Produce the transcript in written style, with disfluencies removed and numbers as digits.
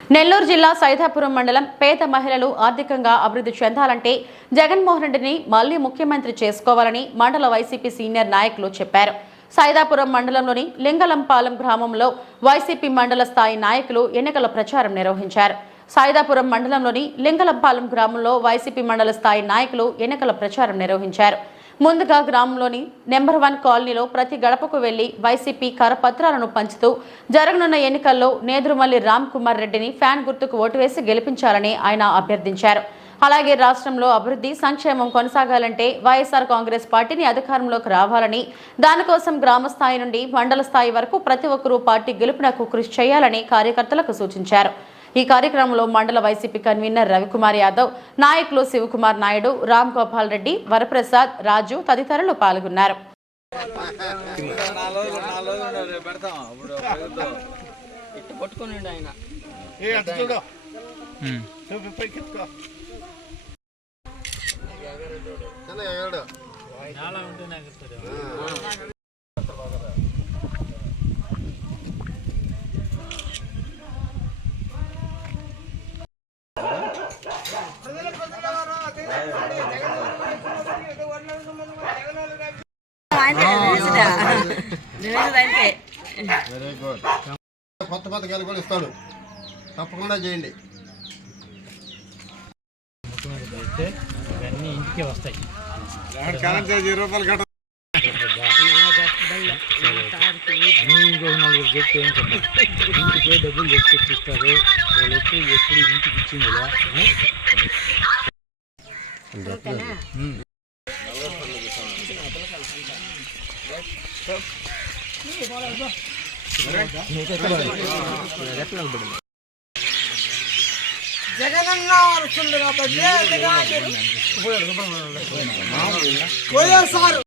నెల్లూరు జిల్లా సైదాపురం మండలం పేద మహిళలు ఆర్థికంగా అభివృద్ధి చెందాలంటే జగన్మోహన్ రెడ్డిని మళ్లీ ముఖ్యమంత్రి చేసుకోవాలని మండల వైసీపీ సీనియర్ నాయకులు చెప్పారు. సైదాపురం మండలంలోని లింగలంపాలెం గ్రామంలో వైసీపీ మండల స్థాయి నాయకులు ఎన్నికల ప్రచారం నిర్వహించారు. సైదాపురం మండలంలోని లింగలంపాలెం గ్రామంలో వైసీపీ మండల స్థాయి నాయకులు ఎన్నికల ప్రచారం నిర్వహించారు. ముందుగా గ్రామంలోని నెంబర్ 1 కాలనీలో ప్రతి గడపకు వెళ్లి వైసీపీ కరపత్రాలను పంచుతూ జరగనున్న ఎన్నికల్లో నేదురుమల్లి రామ్ కుమార్ రెడ్డిని ఫ్యాన్ గుర్తుకు ఓటు వేసి గెలిపించాలని ఆయన అభ్యర్థించారు. అలాగే రాష్ట్రంలో అభివృద్ధి సంక్షేమం కొనసాగాలంటే వైఎస్ఆర్ కాంగ్రెస్ పార్టీని అధికారంలోకి రావాలని, దానికోసం గ్రామ స్థాయి నుండి మండల స్థాయి వరకు ప్రతి ఒక్కరూ పార్టీ గెలుపునకు కృషి చేయాలని కార్యకర్తలకు సూచించారు. ఈ కార్యక్రమంలో మండల వైసీపీ కన్వీనర్ రవికుమార్ యాదవ్, నాయకులు శివకుమార్ నాయుడు, రామ్ గోపాల్ రెడ్డి, వరప్రసాద్, రాజు తదితరులు పాల్గొన్నారు. కొత్త పథకాలు కూడా ఇస్తాడు, తప్పకుండా చేయండి. ఇవన్నీ ఇంటికే వస్తాయి. ఇంకొక 4 చెప్తే ఏం చెప్పండి, ఇంటికే డబ్బులు చెప్తారు. వాళ్ళు ఎప్పుడు ఇంటికి ఇచ్చిందిలా జగనన్న వస్తుంది కాబట్టి వైఎస్ఆర్